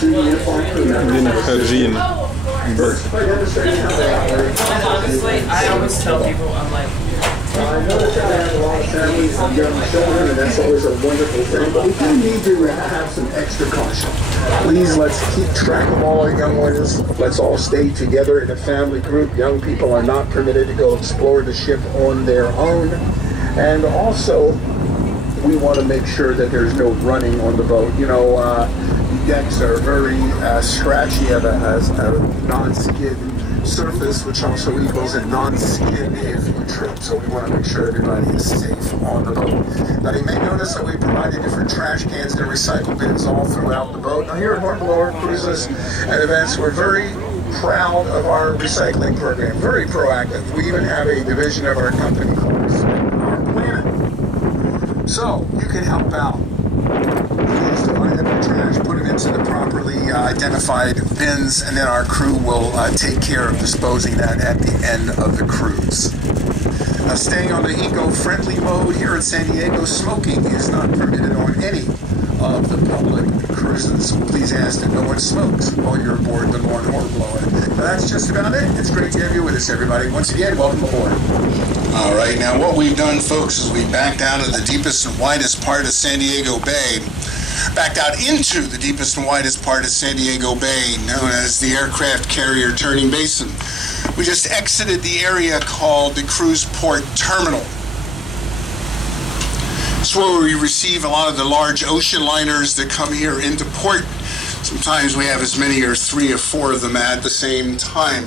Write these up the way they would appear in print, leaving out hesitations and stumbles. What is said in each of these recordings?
to the uniform crew members. First, by demonstrating how they operate. Honestly, I always tell people, I'm like, I know that I have a lot of families and young children, and that's always a wonderful thing, but we do need to have some extra caution. Please, let's keep track of all our young ones. Let's all stay together in a family group. Young people are not permitted to go explore the ship on their own. And also, we want to make sure that there's no running on the boat. You know, the decks are very scratchy, have a non-skid surface, which also equals a non-skid if you trip. So we want to make sure everybody is safe on the boat. Now you may notice that we provided different trash cans and recycle bins all throughout the boat. Now here at Hornblower Cruises and Events, we're very proud of our recycling program, very proactive. We even have a division of our company called Respect Our Planet. So you can help out. Please divide up your trash, put it into the properly identified bins, and then our crew will take care of disposing that at the end of the cruise. Now, staying on the eco-friendly mode here in San Diego, smoking is not permitted on any of the public cruises. Please ask that no one smokes while you're aboard the Hornblower. Now, that's just about it. It's great to have you with us, everybody. Once again, welcome aboard. All right, now what we've done, folks, is we backed out of the deepest and widest part of San Diego Bay, backed out into the deepest and widest part of San Diego Bay, known as the aircraft carrier turning basin. We just exited the area called the Cruise Port Terminal. It's where we receive a lot of the large ocean liners that come here into port. Sometimes we have as many as 3 or 4 of them at the same time.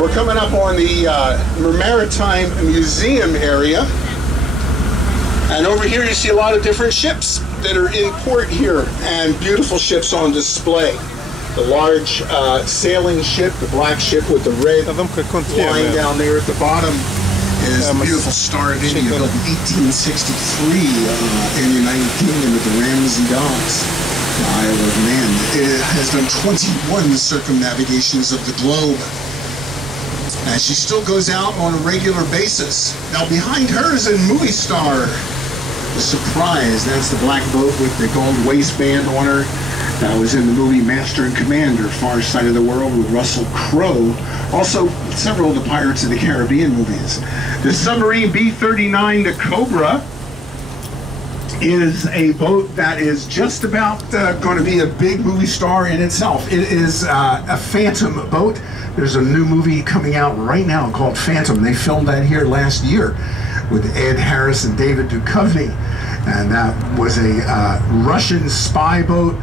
We're coming up on the Maritime Museum area, and over here you see a lot of different ships that are in port here, and beautiful ships on display. The large sailing ship, the black ship with the red line down there at the bottom, is a beautiful Star of India, built in 1863 in the United Kingdom at the Ramsey Docks, the Isle of Man. It has done 21 circumnavigations of the globe. And she still goes out on a regular basis. Now behind her is a movie star. The Surprise, that's the black boat with the gold waistband on her. That was in the movie Master and Commander, Far Side of the World with Russell Crowe. Also, several of the Pirates of the Caribbean movies. The submarine B-39, the Cobra, is a boat that is just about going to be a big movie star in itself. It is a Phantom boat. There's a new movie coming out right now called Phantom. They filmed that here last year with Ed Harris and David Duchovny. And that was a Russian spy boat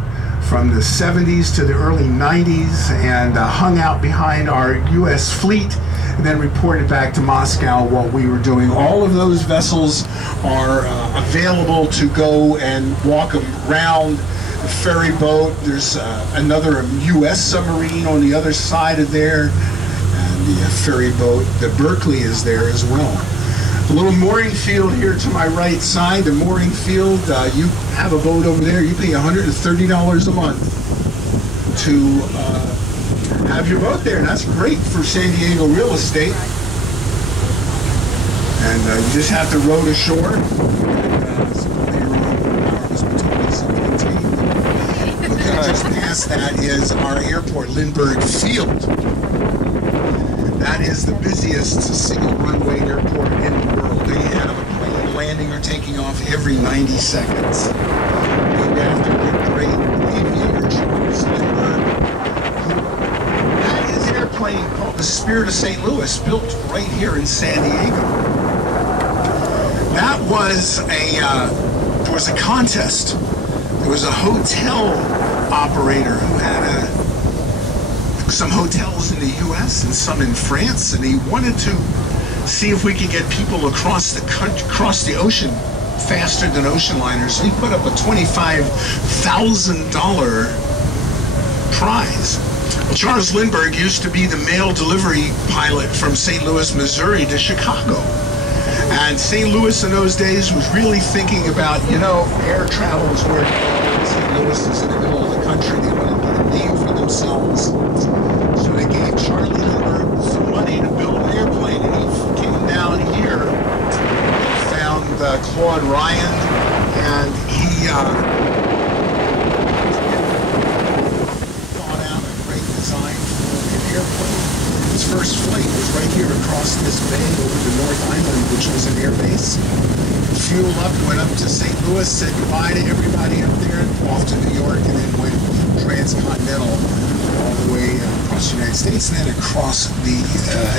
from the 70s to the early 90s, and hung out behind our U.S. fleet, and then reported back to Moscow what we were doing. All of those vessels are available to go and walk around. The ferry boat, there's another U.S. submarine on the other side of there, and the ferry boat, the Berkeley, is there as well. A little mooring field here to my right side. The mooring field, you have a boat over there, you pay $130 a month to have your boat there, and that's great for San Diego real estate. And you just have to row to shore. Just past that is our airport, Lindbergh Field. That is the busiest single runway airport in the world. They have a plane landing or taking off every 90 seconds. Named after the great aviator Charles Lindbergh. That is an airplane called the Spirit of St. Louis, built right here in San Diego. That was there was a contest. There was a hotel operator who had some hotels in the U.S. and some in France, and he wanted to see if we could get people across the country, across the ocean faster than ocean liners. He put up a $25,000 prize. Well, Charles Lindbergh used to be the mail delivery pilot from St. Louis, Missouri to Chicago. And St. Louis in those days was really thinking about, air travel is where St. Louis is in the middle of the country. They wanted to get a name for themselves. So they gave Charlie Lindbergh some money to build an airplane. And he came down here and found Claude Ryan, and he thought out a great design for an airplane. His first flight was right here across this bay over to North Island, which was an air base. Fueled up, went up to St. Louis, said goodbye to everybody up there, off to New York, and then went transcontinental all the way across the United States, and then across the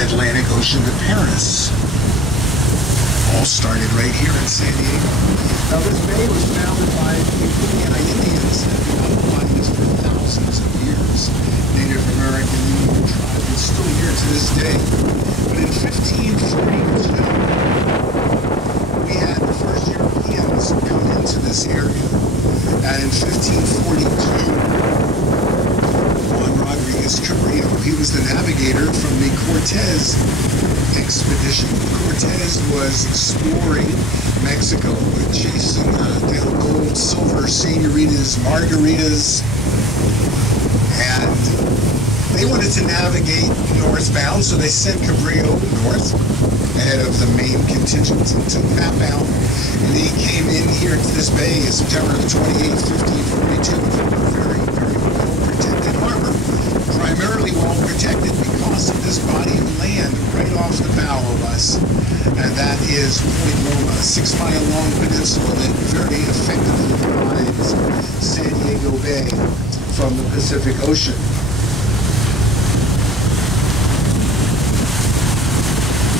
Atlantic Ocean to Paris. All started right here in San Diego. Now this bay was founded by the Indiana Indians that have been occupying this for thousands of years. Native American Indian tribe is still here to this day. But in 1542, we had the first Europeans come into this area. And in 1542, Juan Rodriguez Cabrillo, he was the navigator from the Cortez expedition. Cortez was exploring Mexico, chasing down gold, silver, senoritas, margaritas, and they wanted to navigate northbound, so they sent Cabrillo north ahead of the main contingent and took that bound. And he came in here to this bay on September the 28th, 1542, from a very, very well protected harbor. Primarily well protected because of this body of land right off the bow of us. And that is Point Loma, a 6-mile-long peninsula that very effectively divides San Diego Bay from the Pacific Ocean.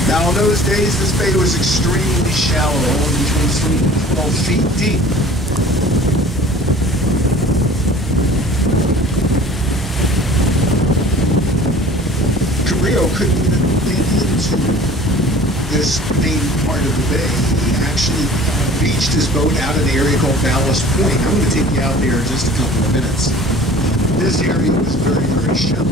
Now, in those days, this bay was extremely shallow, only between 3 and 12 feet deep. Cabrillo couldn't even get into this main part of the bay. He actually beached his boat out at an area called Ballast Point. I'm going to take you out there in just a couple of minutes. This area was very, very shallow.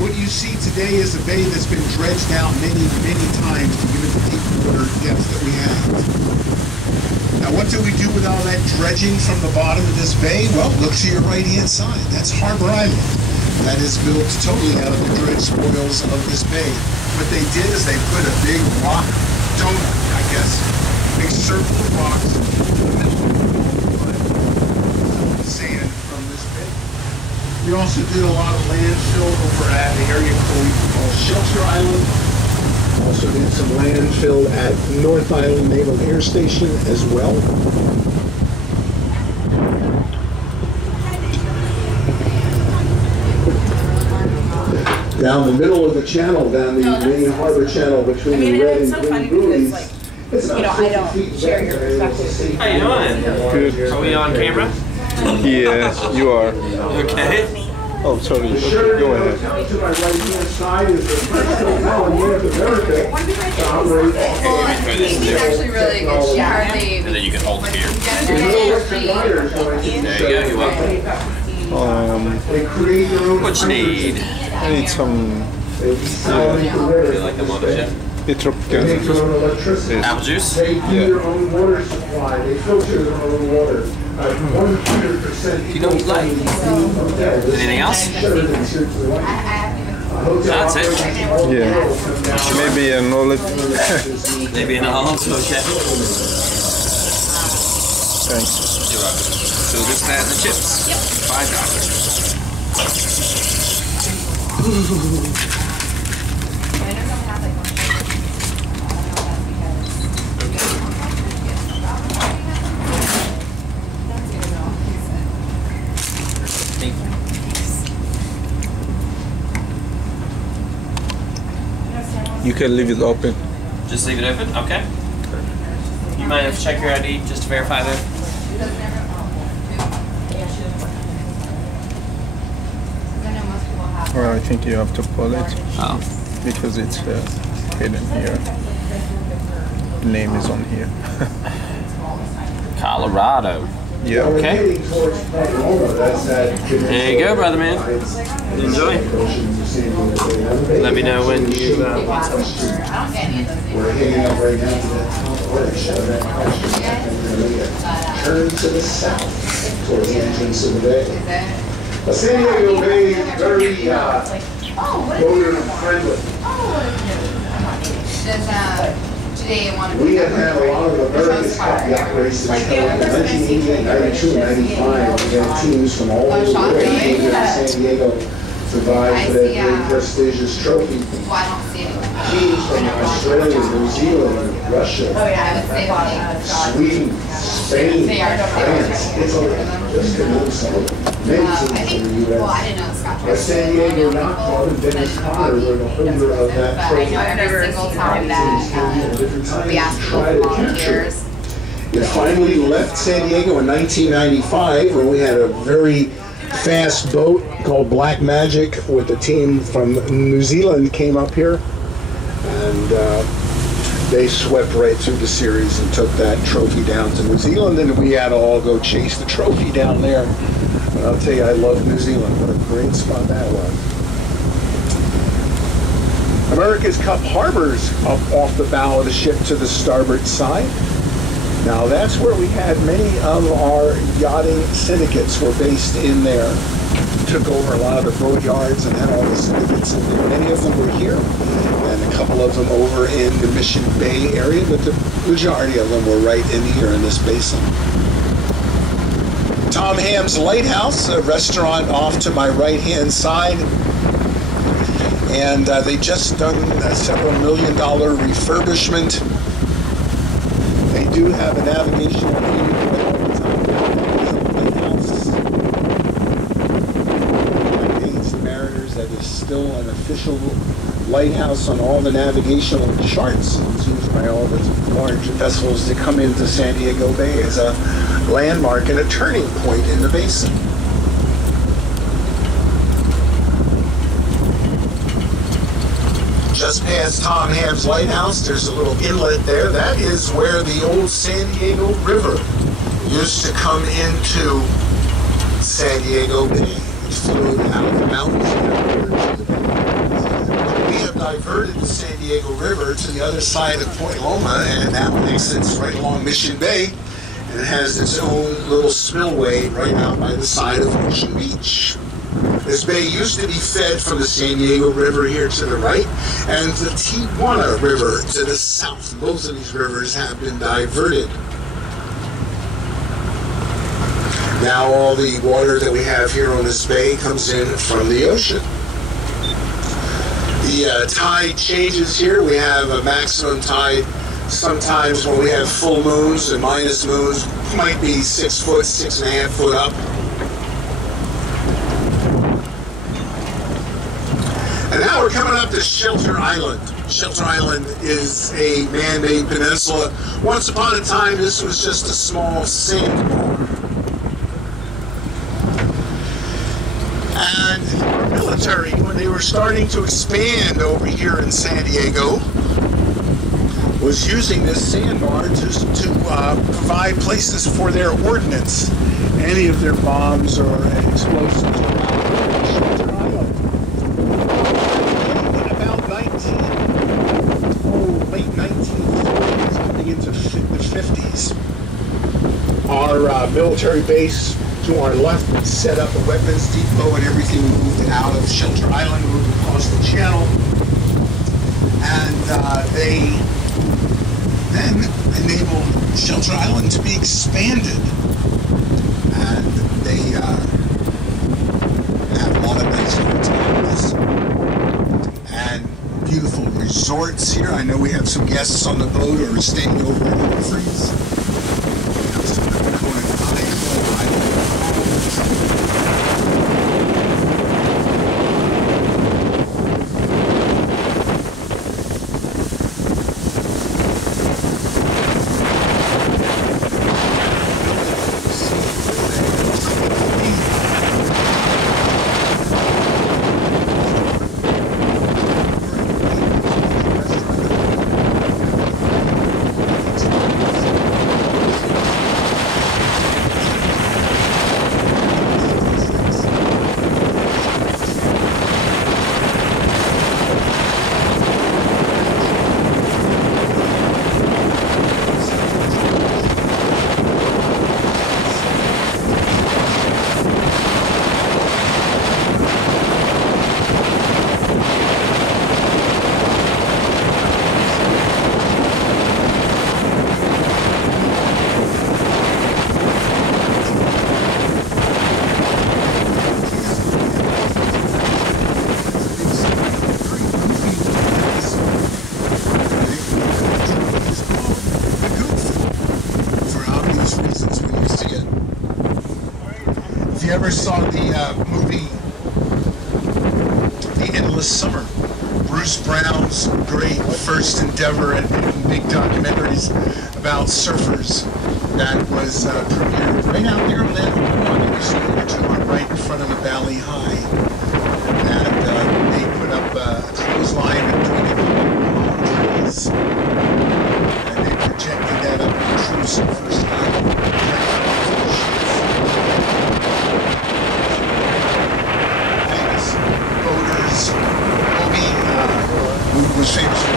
What you see today is a bay that's been dredged out many, many times to give it the deep water depth that we have. Now, what do we do with all that dredging from the bottom of this bay? Well, look to your right-hand side. That's Harbor Island. That is built totally out of the dredge spoils of this bay. What they did is they put a big rock donut, I guess, big circle of rocks in the middle of the sand from this bay. We also did a lot of landfill over at an area called Shelter Island. Also did some landfill at North Island Naval Air Station as well. Down the middle of the channel, down the main harbor channel between the red and green buoys. I don't share your perspective. How you doing? Good. Are we on camera? Yes, you are. Okay. Oh, sorry. Go ahead. To my right-hand side is the Fresco Hotel in North America. He's actually really good. She hardly. And then you can hold it here. Yeah, There you go. You're welcome. What you need? I need some You like the water, Jeff? Tropical. Apple juice? They do their own water supply. They filter their own water. 100%. You know what you like? Anything else? That's it. Yeah. Maybe an olive. Maybe an olive, okay. Thanks. You're welcome. So just that and the chips. Yep. $5. You can leave it open. Just leave it open? Okay. You might have to check your ID just to verify that. Or I think you have to pull it Oh. because it's hidden here. The name is on here. Colorado. Yeah. Okay. There you go, brother man. Enjoy. Let me know when you want some. We're hanging out right now turn to the south towards the entrance of the bay. San Diego Bay is very boater friendly. We have had a lot of America's Cup yacht races in 1988, 92, and 95. We had teams from all over the world came here to San Diego to vie for that very prestigious trophy. Teams from Australia, New Zealand, Russia, Sweden, Spain, France, Italy, just to name some of them. Many teams in the U.S. But San Diego not called and Dennis Conner were the holder of that trophy. Every single time that we asked for volunteers. It finally left San Diego in 1995 when we had a very fast boat called Black Magic with a team from New Zealand came up here, and they swept right through the series and took that trophy down to New Zealand, and we had to all go chase the trophy down there. But I'll tell you, I love New Zealand. What a great spot that was. America's Cup harbors up off the bow of the ship to the starboard side. Now that's where we had many of our yachting syndicates were based in there. Took over a lot of the boat yards and had all the syndicates in there. Many of them were here, and a couple of them over in the Mission Bay area, but the majority of them were right in here in this basin. Tom Ham's Lighthouse, a restaurant off to my right-hand side. And they just done a several $1 million refurbishment. They do have a navigational key all the time. Lighthouse. Against Mariners, that is still an official lighthouse on all the navigational charts. It's used by all the large vessels that come into San Diego Bay as a landmark and a turning point in the basin. Just past Tom Ham's Lighthouse, there's a little inlet there. That is where the old San Diego River used to come into San Diego Bay. It flowed out of the mountains. We have diverted the San Diego River to the other side of Point Loma, and now exits right along Mission Bay. And it has its own little spillway right out by the side of Ocean Beach. This bay used to be fed from the San Diego River here to the right and the Tijuana River to the south. Both of these rivers have been diverted. Now all the water that we have here on this bay comes in from the ocean. The tide changes here. We have a maximum tide. Sometimes when we have full moons and minus moons, might be 6 foot, 6.5 foot up. And now we're coming up to Shelter Island. Shelter Island is a man-made peninsula. Once upon a time, this was just a small sandbar. And our military, when they were starting to expand over here in San Diego, was using this sandbar to provide places for their ordnance. Any of their bombs or explosives around Shelter Island. In about late 1940s, coming into the 50s, our military base to our left set up a weapons depot, and everything moved out of Shelter Island, moved across the channel, and they then enabled Shelter Island to be expanded, and they have a lot of nice hotels and beautiful resorts here. I know we have some guests on the boat or staying over in Humphreys. We have some you ever saw the movie The Endless Summer, Bruce Brown's great first endeavor at making big documentaries about surfers, that was premiered right out there on that one. It was near to our right in front of the Valley High. And they put up a clothesline between the palm trees. And they projected that up in true surfer style. Famous boaters. Obi was famous for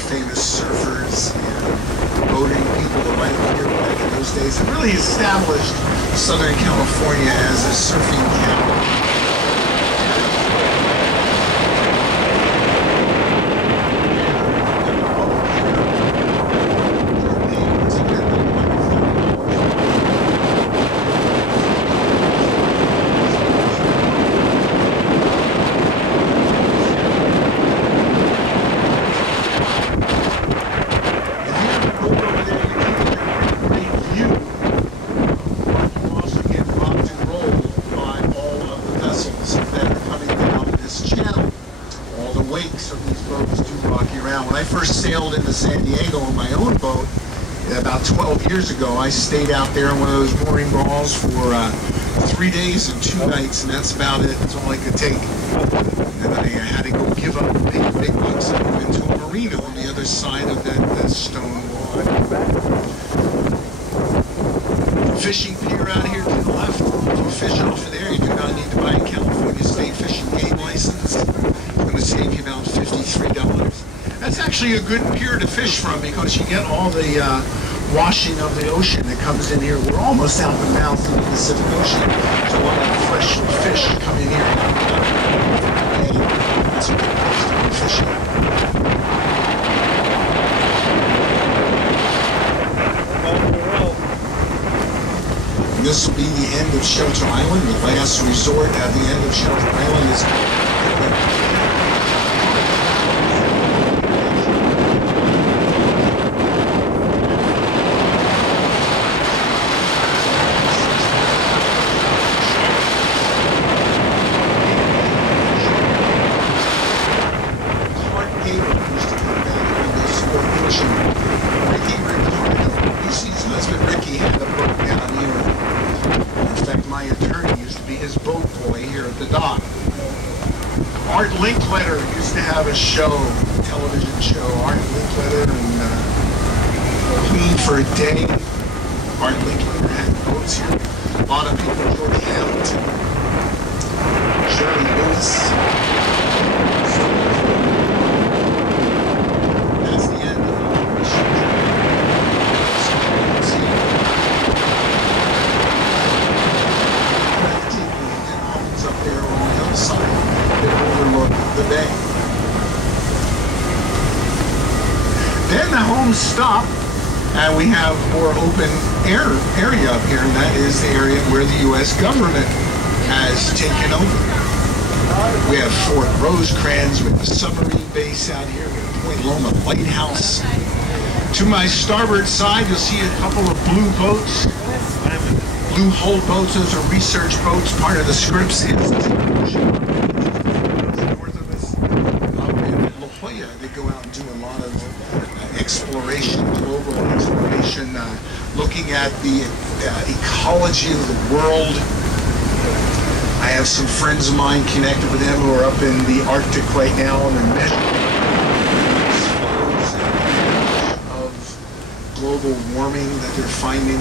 famous surfers and boating people right here back in those days. It really established Southern California as a surfing capital. Sailed into San Diego on my own boat about 12 years ago. I stayed out there in one of those mooring balls for 3 days and 2 nights, and that's about it. That's all I could take. And I had to go give up and pay big bucks and go into a marina on the other side of that stone wall. Fishing pier out here to the left. If you fish off of there, you do not need to buy a California State Fishing Game license. It's going to save you about $53. That's actually a good pier to fish from because you get all the washing of the ocean that comes in here. We're almost out the mouth of the Pacific Ocean. There's a lot of fresh fish coming here. And it's a good place to go fishing. And this will be the end of Shelter Island. The last resort at the end of Shelter Island is a show, television show, Art Linkletter and Queen for a Day. Art Linkletter had boats here. A lot of people, George Hamilton, Jerry Lewis. That's the end of the show. Mountains up there on the hillside that overlook the bay. Then the homes stop, and we have more open area up here, and that is the area where the U.S. government has taken over. We have Fort Rosecrans with the submarine base out here. We have Point Loma Lighthouse. To my starboard side, you'll see a couple of blue boats. Blue hull boats, those are research boats. Part of the Scripps Institute. North of us, up in La Jolla, they go out and do a lot of exploration, global exploration, looking at the ecology of the world. I have some friends of mine connected with them who are up in the Arctic right now and they're measuring of global warming that they're finding.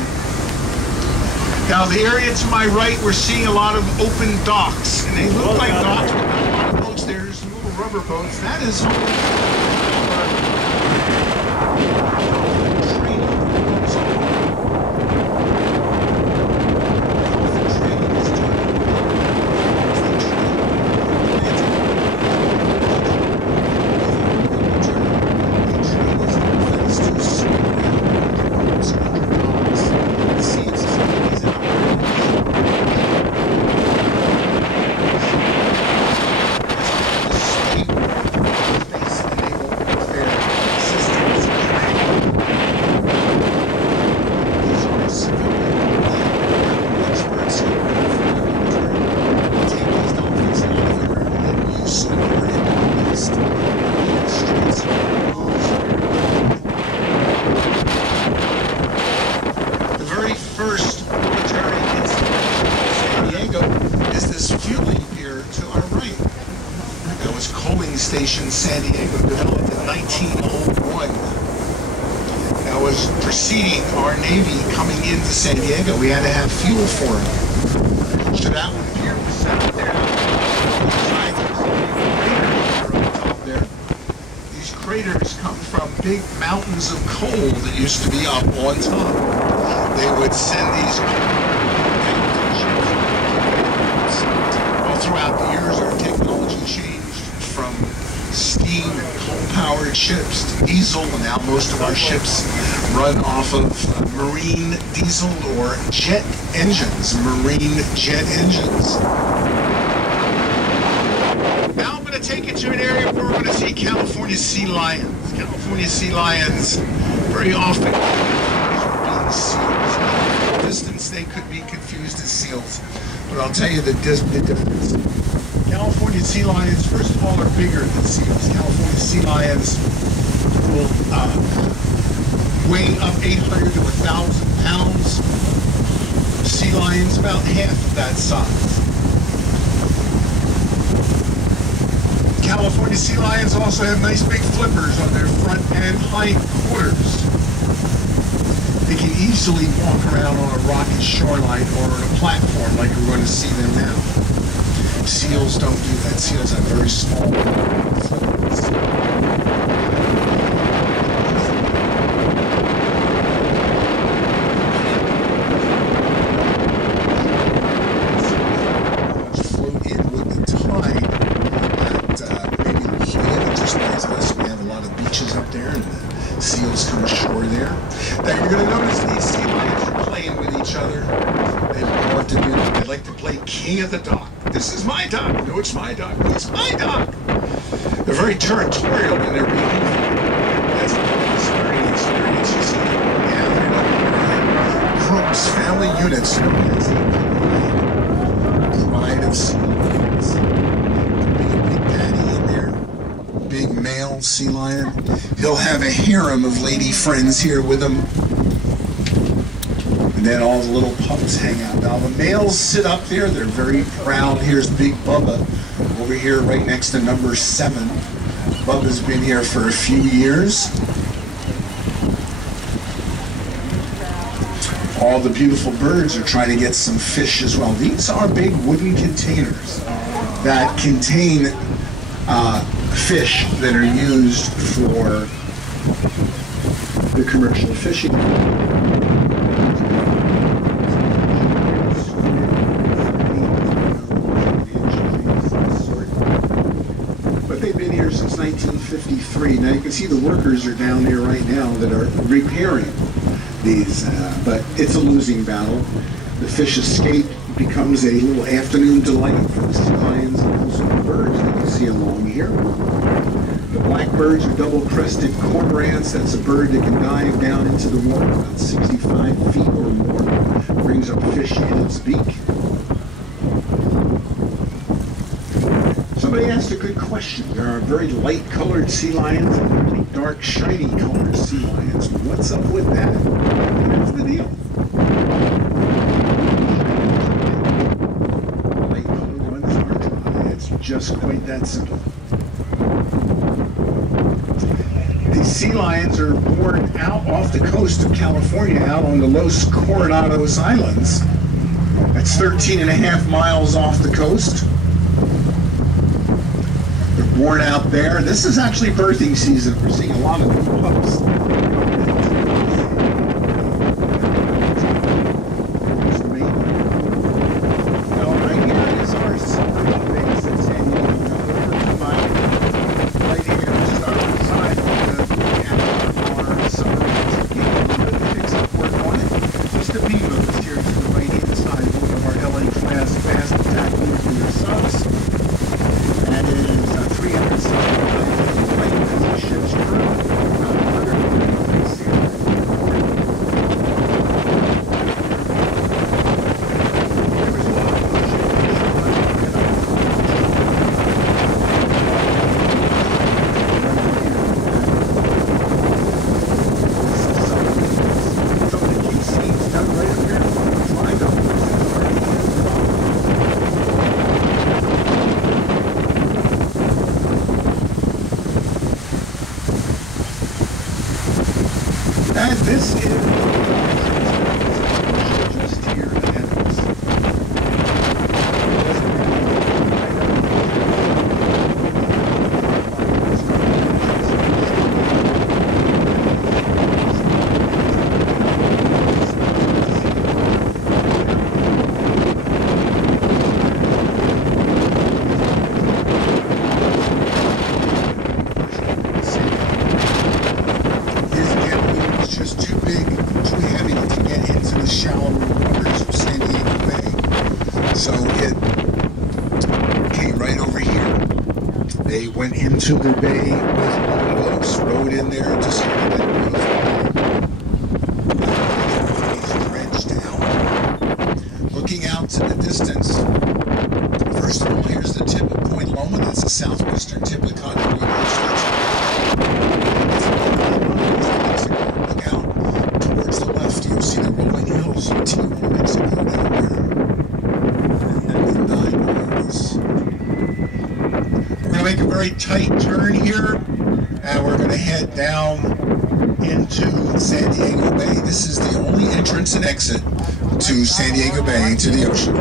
Now the area to my right, we're seeing a lot of open docks, and they look like docks, but not a lot of boats. There's little rubber boats. That is was preceding our Navy coming into San Diego. We had to have fuel for it. So that would appear to set up there. Top there. These craters come from big mountains of coal that used to be up on top. They would send these all throughout the years. Our technology changed from steam and coal-powered ships to diesel, and now most of our ships run off of marine diesel or jet engines, marine jet engines. Now I'm going to take you to an area where we're going to see California sea lions. California sea lions very often being seals. At a distance they could be confused as seals, but I'll tell you the difference. California sea lions, first of all, are bigger than seals. California sea lions will weigh up 800 to 1,000 pounds. Sea lions about half of that size. California sea lions also have nice big flippers on their front and hind quarters. They can easily walk around on a rocky shoreline or on a platform like we're going to see them now. Seals don't do that. Seals have very small flippers. Float in with the tide at maybe Lahia, just as us. We have a lot of beaches up there, and the seals come ashore there. Now you're going to notice these sea lions are playing with each other. They love to do that. They like to play king of the dock. This is my dock. No, it's my dock. No, it's my dock. They're very territorial in their behavior. That's the experience you see. Yeah, they're groups, family units known as a pride of sea lions. There'll be a big daddy in there, big male sea lion. He'll have a harem of lady friends here with him. And then all the little pups hang out. Now the males sit up there, they're very proud. Here's Big Bubba over here right next to number 7. Bubba's been here for a few years. All the beautiful birds are trying to get some fish as well. These are big wooden containers that contain fish that are used for the commercial fishing. They've been here since 1953. Now you can see the workers are down there right now that are repairing these, but it's a losing battle. The fish escape becomes a little afternoon delight for the sea lions and also the birds that you see along here. The blackbirds are double-crested cormorants. That's a bird that can dive down into the water about 65 feet or more. Brings up fish in its beak. Somebody asked a good question. There are very light-colored sea lions and really dark, shiny-colored sea lions. What's up with that? Here's the deal. Light-colored ones are dry. It's just quite that simple. These sea lions are born out off the coast of California, out on the Los Coronados Islands. That's 13.5 miles off the coast. Born out there. This is actually birthing season. We're seeing a lot of new pups. Now, right here is our summer base in San Diego. Right here, just outside of our summer base. Fix up work on it. Just a B-boat is here to the right-hand side, one of our LA class fast attack nuclear subs. That is 375 ships per And this is just here and just too big, too heavy to get into the shallower waters of San Diego Bay. So it came right over here. They went into the bay with boats, rowed in there to see that dredged down. Looking out to the distance, first of all, here's the tip of Point Loma. That's the southwestern tip of continental United States. Towards the left, you'll see the rolling hills of Tijuana, Mexico down there. And the 9 miles. We're going to make a very tight turn here, and we're going to head down into San Diego Bay. This is the only entrance and exit to San Diego Bay to the ocean.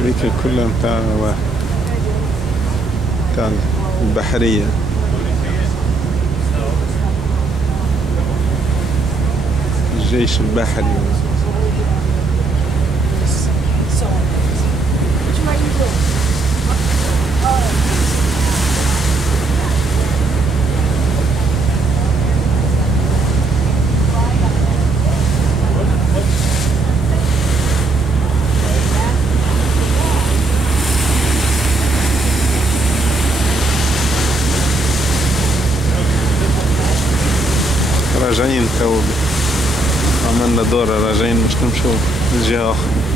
أمريكا كلها متاع واحد، متاع البحرية. الجيش البحري. راجعين تو عملنا دورة، راجعين مش نمشوا الجهة أخرى.